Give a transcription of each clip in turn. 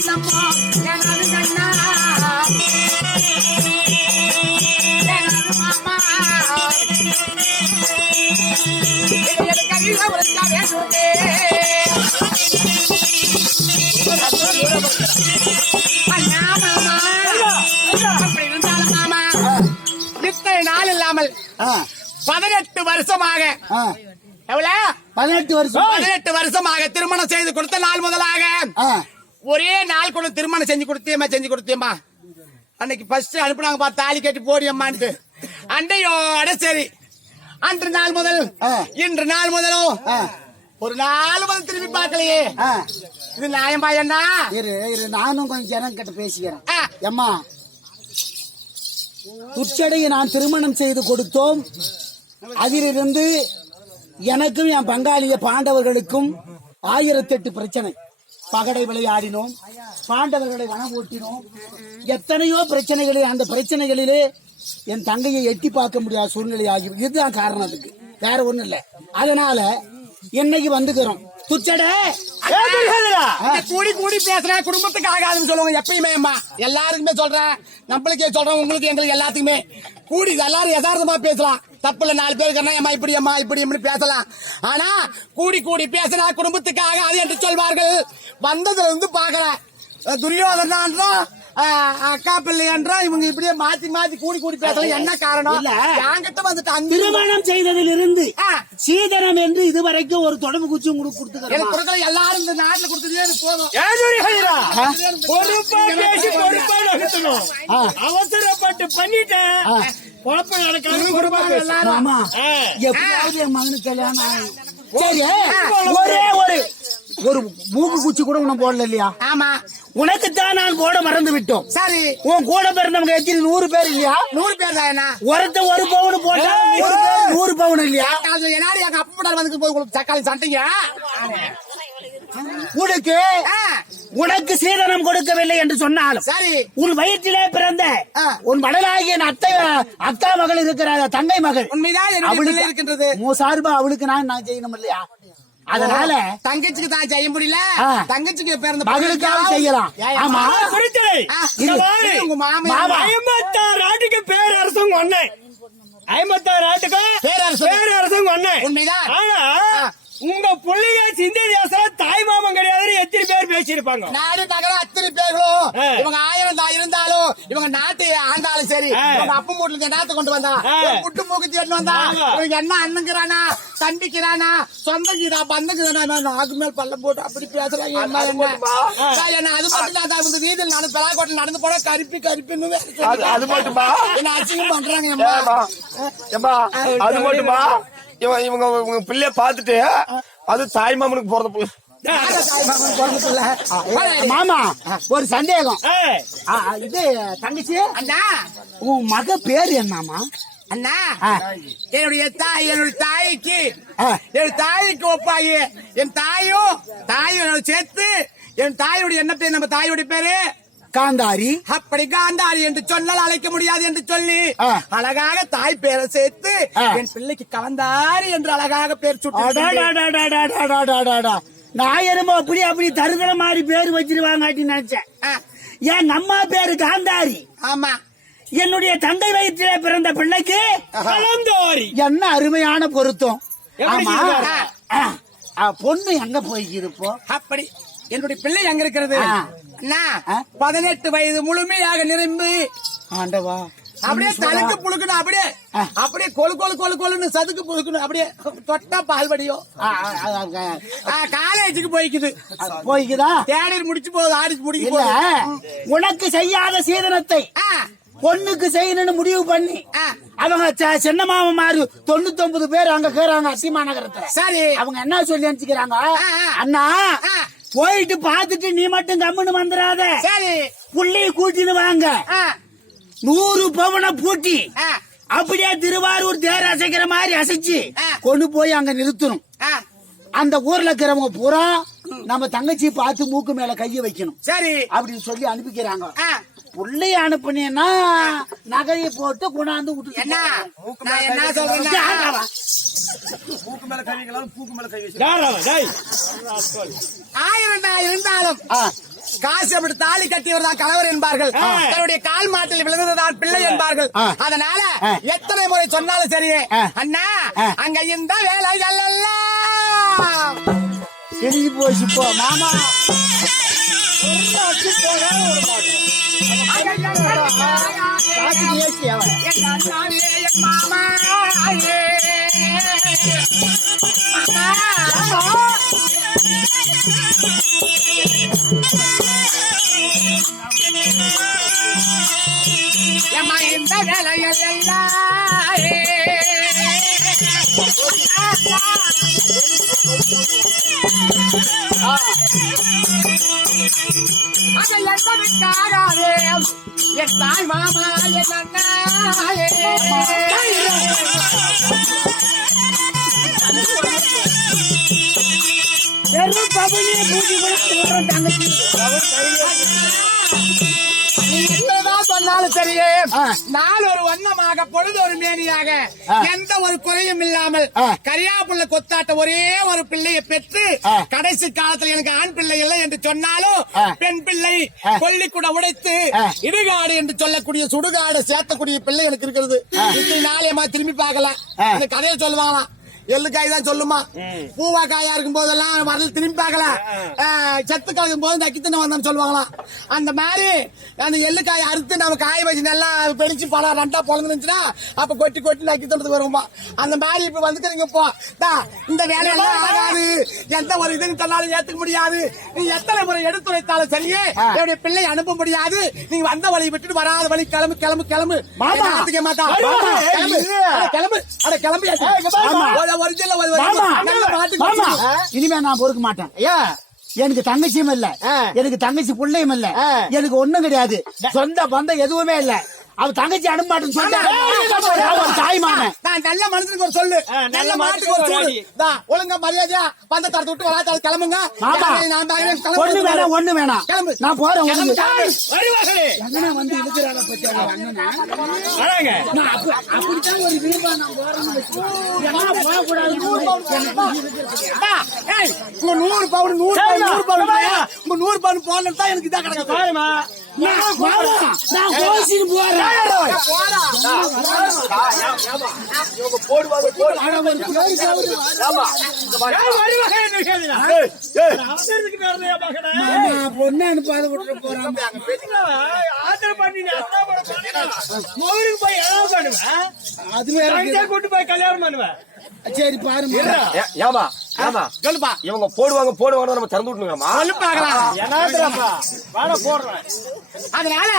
என்னமோ எனது கண்ணா எனது மாமா கவிதை உரைக்க வேண்டுமே அண்ணா மாமா அப்படி இருந்தாலும் மாமா இத்தனை நாள் இல்லாமல் 18 வருஷமாக எவ்வளவு 18 வருஷமாக திருமணம் செய்து கொடுத்த நாள் முதலாக ஒரே நாள் கூட திருமணம் செஞ்சு கொடுத்தியம்மா அன்னைக்கு ஃபர்ஸ்ட் அனுப்புனாங்க தாலி கட்டி போடியம்மான்ட்டு அண்டையோட சரி அன்று நாள் முதல் இன்று நாள் முதலும் ஒரு நாள் முதல் திரும்பி பார்க்கலையே இது நியாயமா என்ன நானும் கொஞ்சம் ஜனம் கிட்ட பேசிக்கிறேன் அம்மா துச்சடையை நான் திருமணம் செய்து கொடுத்தோம் அதிலிருந்து எனக்கும் என் பங்காளிய பாண்டவர்களுக்கும் 1008 பிரச்சனை பகடை விளையாடினோம் பாண்டவர்களை வனம் ஓட்டினோம் எத்தனையோ பிரச்சனைகளே அந்த பிரச்சனைகளிலே என் தங்கையை எட்டி பார்க்க முடியாத சூழ்நிலை ஆகி இதுதான் காரணம் அதுக்கு வேற ஒண்ணும் இல்ல அதனால என்னைக்கு வந்துக்கிறோம் துச்சட கூடி கூடி பேசுறேன் குடும்பத்துக்கு ஆகாதுன்னு சொல்லுவாங்க எப்பயுமே அம்மா எல்லாருக்குமே சொல்றேன் நம்மளுக்கே சொல்றேன் உங்களுக்கு எங்களுக்கு எல்லாத்துக்குமே கூடி எல்லாரும் யதார்த்தமா பேசலாம் தப்புல 4 பேருக்கு அம்மா இப்படி பேசலாம் ஆனா கூடி கூடி பேசினா குடும்பத்துக்கு ஆகாது என்று சொல்வார்கள் வந்ததுல இருந்து பாக்கல துரியோதனான்றோம் அக்கா பிள்ளை என்றோம் இவங்க இப்படியே மாத்தி கூடி பேசலாம் என்ன காரணம் என்கிட்ட வந்துட்டு திருமணம் செய்ததில் இருந்து சீதனம் என்று இதுவரைக்கும் ஒரு தொடர்பு குச்சி உங்களுக்கு கொடுத்து எல்லாரும் இந்த நாட்டுல கொடுத்ததே போதும் அவசரப்பட்டு பண்ணிட்டேன் எப்படியாவது என் மகனுக்கு கல்யாணம் சரி ஒரு மூக்கு குச்சி கூட உனக்கு போடல இல்லையா ஆமா உனக்குத்தான் நான் போட மறந்து விட்டோம் சரி உன் கூட பிறந்தவங்க எத்தனை 100 பேர் இல்லையா 100 பேர் தான் ஒருத்த 1 பவுன் போட்டா 100 பவுன் இல்லையா என்னாடி எங்க அப்பா வந்து தக்காளி சண்டைங்க உனக்கு சீதனம் கொடுக்கவில்லை என்று சொன்னாலும் சரி உன் வயிற்றிலே பிறந்த உன் மடலாகிய அக்கா மகள் இருக்கிற தங்கை மகள் உண்மைதான் இருக்கின்றது சார்பா அவளுக்கு நான் செய்யணும் இல்லையா அதனால தங்கச்சிக்கு தான் செய்ய முடியல தங்கச்சிக்கு பிறந்த மகளுக்காக செய்யலாம் ஆமா உங்க மாமா 56 நாட்டுக்கு பேரரசும் ஒண்ணே 56 நாட்டுக்கு பேரரசும் ஒண்ணே உண்மைதான் ஆனா உங்க புள்ளிய சிந்தி தேசம் தாய் மாமன் கிடையாது எத்தனை பேர் பேசியிருப்பாங்க நாடு நகர அத்தனை பேர்களும் இவங்க 1000 தான் இருந்தாலும் இவங்க நாட்டு ஆண்டாலும் சரி இவங்க அப்ப மூட்டுல நாட்டு கொண்டு வந்தா புட்டு மூக்குத்தி எடுத்து வந்தா இவங்க என்ன அண்ணங்கிறானா தம்பிக்கிறானா சொந்தங்கிறா பந்தங்கிறானா நாக்கு மேல் பள்ளம் போட்டு அப்படி பேசுறாங்க என்ன அது மட்டும் தான் இந்த வீதியில் நடந்து பெலாக்கோட்டை நடந்து போட கருப்பின்னு அது மட்டுமா என்ன அசிங்கம் பண்றாங்க அது மட்டுமா இவங்க பிள்ளைய பாத்துட்டு அது தாய் மாமனுக்கு போறது மாமா ஒரு சந்தேகம் இது தங்கச்சி அண்ணா உன் மக பேரு என்னமா அண்ணா என்னுடைய தாய்க்கு ஒப்பாயி என் தாயும் சேர்த்து என் தாயுடைய என்ன பேர் நம்ம தாயுடைய பேரு காந்தாரி அப்படி காந்தாரி என்று சொன்னால் அழைக்க முடியாது என்று சொல்லி அழகாக தாய் பேரை சேர்த்து என் பிள்ளைக்கு கவந்தாரி என்று அழகாக பேர் சுட்டு நான் என்னமோ அப்படி தருதல மாதிரி பேரு வச்சிருவாங்க நினைச்சேன் என் அம்மா பேரு காந்தாரி ஆமா என்னுடைய தந்தை வயிற்றிலே பிறந்த பிள்ளைக்கு கலந்தோரி என்ன அருமையான பொருத்தம் ஆமா பொண்ணு எங்க போய்க்குது இப்போ அப்படி என்னுடைய பிள்ளை எங்க இருக்கிறது 18 வயது முழுமையாக நிரம்பி ஆண்டவா அப்படியே தலுக்கு புழுக்கணும் அப்படியே கொழுன்னு சதுக்கு புழுக்கணும் அப்படியே தொட்டா பால்வடியும் காலேஜுக்கு போய்க்குதா தேடர் முடிச்சு போகுது ஆடிச்சு முடிக்க உனக்கு செய்யாத சீதனத்தை பொண்ணுக்கு செய்யணும்னு முடிவு பண்ணி அவங்க சின்ன மாமா மாதிரி 99 பேர் அங்க கேறாங்க அசிமா நகரத்துல சரி அவங்க என்ன சொல்லி நினைச்சுக்கிறாங்க அண்ணா போயிட்டு பாத்துட்டு நீ மட்டும் கம்முன்னு வந்துடாத சரி புள்ளைய கூட்டின்னு வாங்க 100 பவனை பூட்டி அப்படியே திருவாரூர் தேர் அசைக்கிற மாதிரி அசைச்சு கொண்டு போய் அங்க நிறுத்தணும் அந்த ஊர்ல இருக்கிறவங்க பூரா நம்ம தங்கச்சி பார்த்து மூக்கு மேல கைய வைக்கணும் சரி அப்படின்னு சொல்லி அனுப்பிக்கிறாங்க புள்ளைய அனுப்புனேன்னா நகையை போட்டு கொண்டாந்து விட்டு என்ன சொல்றேன் மூக்கு மேல கை பூக்கு மேல கை 1000 இருந்தாலும் காசு அப்படி தாலி கட்டியவர் தான் கணவர் என்பார்கள், தன்னுடைய கால் மாட்டில் விழுந்ததுதான் பிள்ளை என்பார்கள். அதனால எத்தனை முறை சொன்னாலும் சரி, அண்ணா அங்க இந்த வேலைகள் எல்லாம் எழுதி போச்சு போ மாமா. இந்த வேலைகள் எல்லாம் என் தாய் மாமா என் அண்ணாயே வெறும் பபுலியை பூஜை கூட தங்கச்சி சொன்னாலும் சரியே, நாள் ஒரு வண்ணமாக பொழுது ஒரு மேனியாக எந்த ஒரு குறையும் இல்லாமல் கரியாப்புள்ள கொத்தாட்ட ஒரே ஒரு பிள்ளையை பெற்று கடைசி காலத்தில் எனக்கு ஆண் பிள்ளை இல்லை என்று சொன்னாலும் பெண் பிள்ளை கொல்லிக்கூட உடைத்து இடுகாடு என்று சொல்லக்கூடிய சுடுகாடு சேர்த்தக்கூடிய பிள்ளை எனக்கு இருக்கிறது. இத்தனை நாளையமா திரும்பி பார்க்கல. அந்த கதையை சொல்லுவாங்களாம், எள்ளுக்காய் தான் சொல்லுமா, பூவாக்காயா இருக்கும் போதெல்லாம் வரல திரும்பி பார்க்கல, செத்து கலக்கும் போது நக்கித்தனை வந்தான்னு சொல்லுவாங்களாம். அந்த மாதிரி அந்த எள்ளுக்காயை அறுத்து நம்ம காய வச்சு நல்லா பெடிச்சு பழம் ரெண்டா பொழந்துச்சுன்னா அப்ப கொட்டி கொட்டி நக்கித்தனத்துக்கு வருவோமா. அந்த மாதிரி இப்ப வந்துக்கிறீங்க. இப்போ இந்த வேலையெல்லாம் ஆகாது, எந்த ஒரு இதுன்னு சொன்னாலும் ஏத்துக்க முடியாது. நீ எத்தனை முறை எடுத்துரைத்தாலும் சரியே என்னுடைய பிள்ளை அனுப்ப முடியாது. நீங்க வந்த வழி விட்டுட்டு வராத வழி கிளம்பு கிளம்பு கிளம்பு மாட்டா கிளம்பு அட கிளம்பு. இனிமே நான் பொறுக்க மாட்டேன். எனக்கு தங்கச்சியும் இல்ல, எனக்கு தங்கச்சி பிள்ளையும் இல்ல, எனக்கு ஒண்ணும் கிடையாது, சொந்த பந்தம் எதுவுமே இல்ல. அவ தங்கச்சி அனுப்பாட்டுன்னு சொல்லிட்டு தாய் மாமன். நான் நல்ல மனுஷனுக்கு ஒரு சொல்லு, நல்ல மாட்டுக்கு ஒரு சொல்லு. ஒழுங்கா மரியாதையா பந்த தரத்து விட்டு வராது கிளம்புங்க. ஒண்ணு வேணாம் ஒண்ணு வேணாம் கிளம்பு, நான் போறேன். எங்கன்னா வந்து இருக்கிறாங்க அப்படித்தான் ஒரு விருப்பா நான் போறேன்னு போகக்கூடாது. 100 பவுன் 100 பவுன் 100 பவுன் போடணும் தான் எனக்கு இதான் கிடைக்கும். நான் கோசின்னு போறேன். பொண்ணு அனுப்பாத விட்டு போறான். அது கூட்டு போய் கல்யாணம் பண்ணுவேன். சரி பாருங்க. ஏமா ஏமா சொல்லுப்பா, இவங்க போடுவாங்க போடுவாங்க நம்ம திறந்து விட்டுங்கம்மா. போடுறேன். அதனால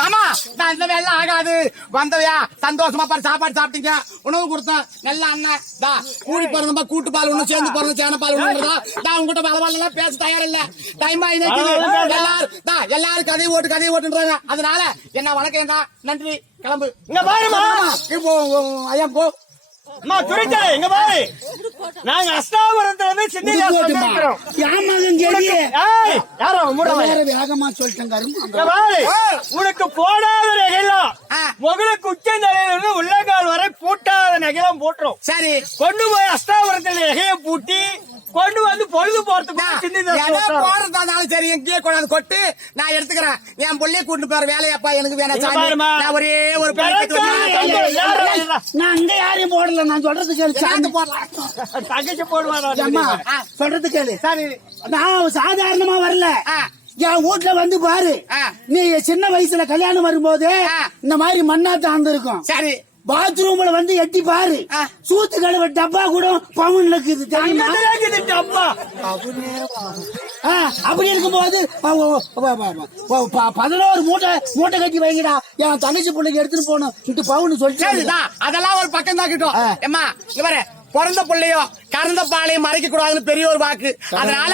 மாமா நான் இந்த வேலை ஆகாது, வந்தவையா சந்தோஷமா பாரு சாப்பாடு சாப்பிட்டீங்க, உணவு கொடுத்தேன், நல்ல அண்ணன் கூடி பிறந்தப்பா கூட்டு பால் ஒண்ணு சேர்ந்து பிறந்த சேன பால் ஒண்ணு உங்ககிட்ட பலவாள் பேச தயார் இல்ல. டைம் எல்லாரும் கதையை ஓட்டுன்றாங்க. அதனால என்ன வணக்கம் தான், நன்றி, கிளம்பு. இங்க பாருமா, இப்போ ஐயா போ. இங்க பாரு, நாங்க அஸ்தாபுரத்துல சின்ன வேகமா சொல்லிட்டேன். உனக்கு போடாத நகைலாம் முகலுக்கு உச்சந்தலையிலிருந்து உள்ளங்கால் வரை பூட்டாத நகைலாம் போட்டுரும். சரி, கொண்டு போய் அஸ்தாபுரத்துல நகைய பூட்டி கொண்டு வந்து பொழுது போறதுனாலும் சரி எங்கேயே கொண்டாந்து கொட்டு நான் எடுத்துக்கிறேன். என் பிள்ளைய கூட்டு போற வேலையாப்பா எனக்கு வேணாம். நான் ஒரே ஒரு நான் அங்க யாரையும் போடல. நான் சொல்றது கேளு, சாந்து போடலாம். தங்கச்சி போடுவாங்க சொல்றது கேளு. சரி, நான் சாதாரணமா வரல. என் வீட்டுல வந்து பாரு, நீ சின்ன வயசுல கல்யாணம் வரும்போது இந்த மாதிரி மண்ணாத்தான் இருந்திருக்கும். சரி, பாத்ரூம்ல வந்து எட்டி பாரு, சூத்து கழுவ டப்பா கூட பவுன் இருக்குது தெரியுமா? அப்படி இருக்கும்போது 11 மூட்டை கட்டி வைங்கடா, என் தங்கச்சி பிள்ளைக்கு எடுத்துட்டு போகணும் பவுன் சொல்லிட்டு. அதெல்லாம் ஒரு பக்கம் தான் கிட்டும். ஏமா இவர பிறந்த பிள்ளையோ கறந்த பாலையும் மறைக்க கூடாதுன்னு பெரிய ஒரு வாக்கு. அதனால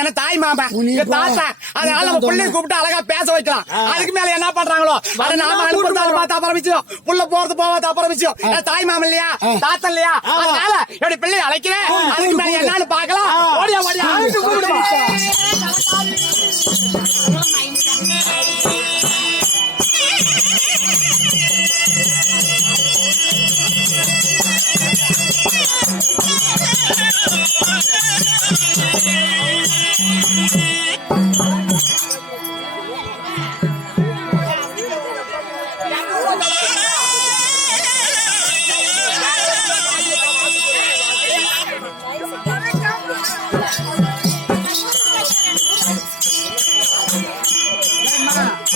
என்ன தாய் மாமன் தாத்தா, அதனால நம்ம பிள்ளைய கூப்பிட்டு அழகா பேச வைக்கலாம். அதுக்கு மேல என்ன பண்றாங்களோ அதை நாம அனுப்புறதாலும் பார்த்தா அப்புறம் விஷயம், புள்ள போறது போவாத அப்புறம் விஷயம். தாய் மாமன் இல்லையா தாத்தா இல்லையா, அதனால என்னுடைய பிள்ளைய அழைக்கிறேன். அதுக்கு மேல என்னன்னு பாக்கலாம். ஓடியா ஓடியா Thank you.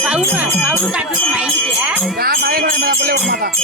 பவுன் காட்டுறது மயங்கிட்டியா? நான் மயங்கலாம் பிள்ளை விட மாட்டான்.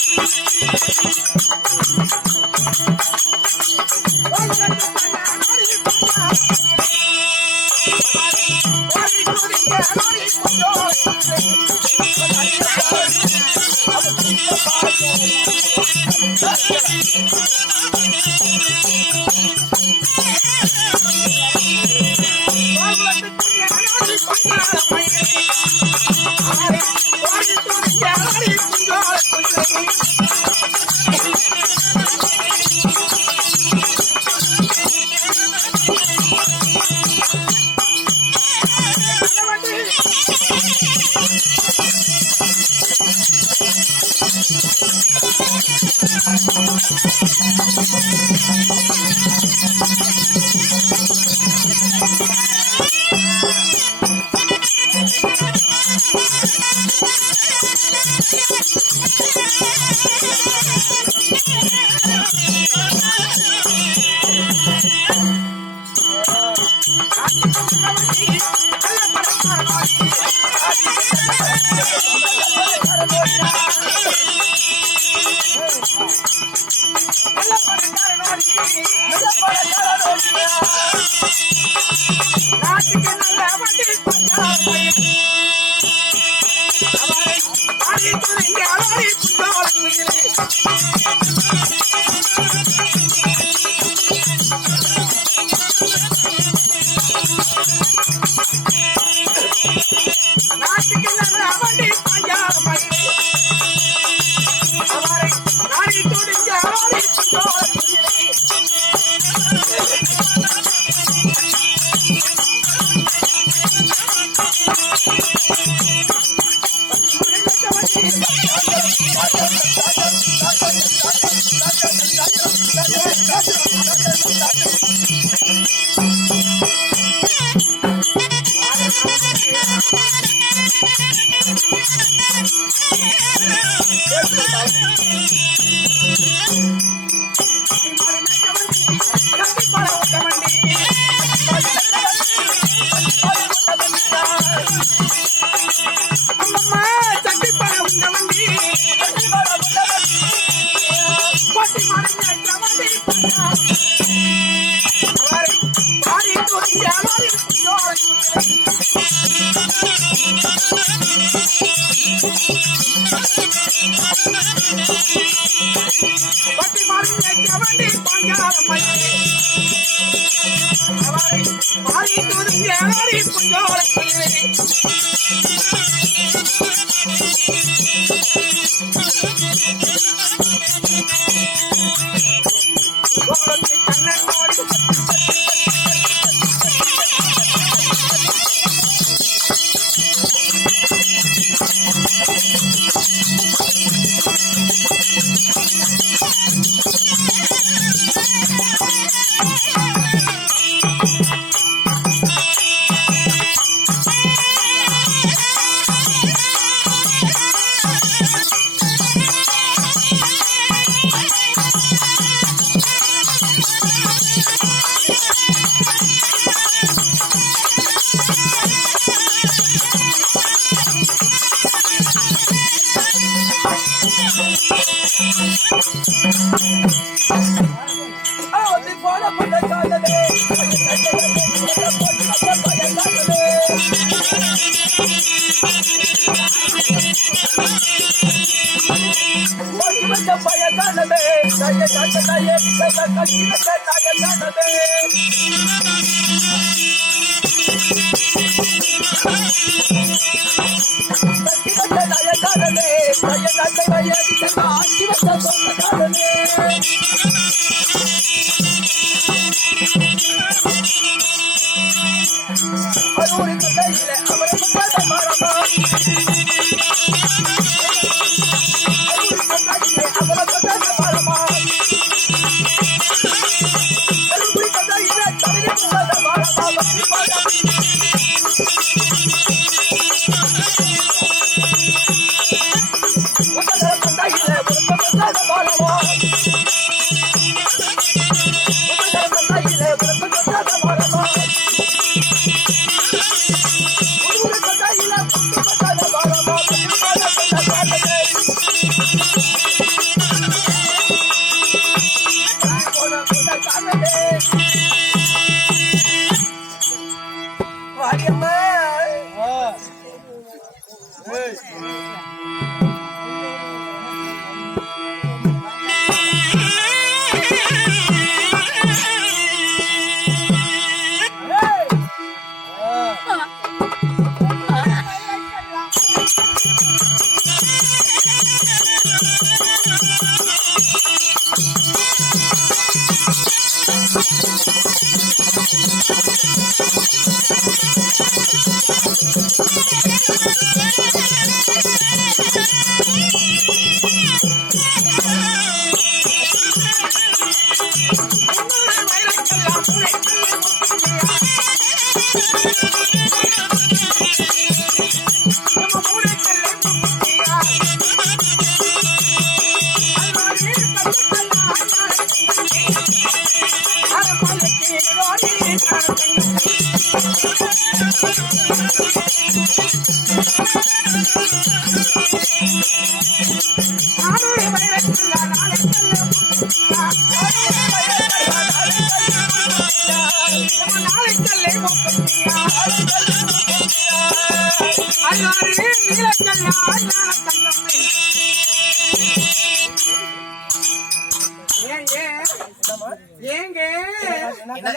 Thank you.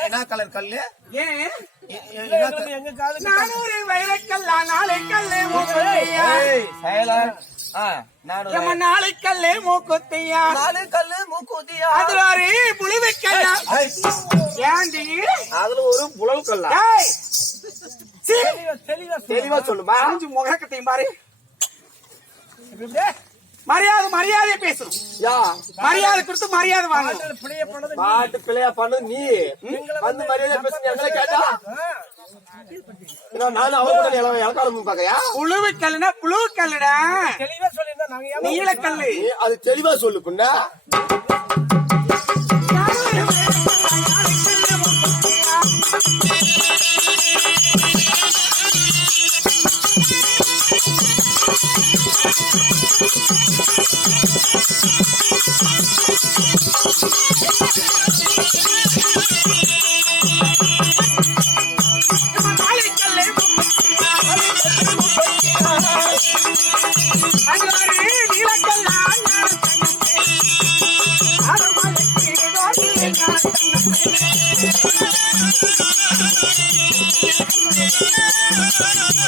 என்ன கலர் கல்லு? எங்க காலு 400 வைரக்கல்லா நாளை கல்லே நாளை கல்லே மூக்குத்தியா அதுல ஒரு புழுவைக்கல்லா ஏண்டி அதுல ஒரு புலவு கல்லா தெளிவா சொல்லுமா முகக்கத்தையும் பாரு மரியாதை மரியாதை பேசணும் மரியாதை கொடுத்து மரியாதை வாங்க பாட்டு பிள்ளையா பண்ணு நீ வந்து மரியாதை பேசுங்க எங்களை கேட்டா நானும் அவங்க இலக்காலம் பாக்கையா புழுவு கல்லுனா புழு கல்லுடா தெளிவா சொல்லிருந்தா நீலக்கல்லு அது தெளிவா சொல்லு புண்ணா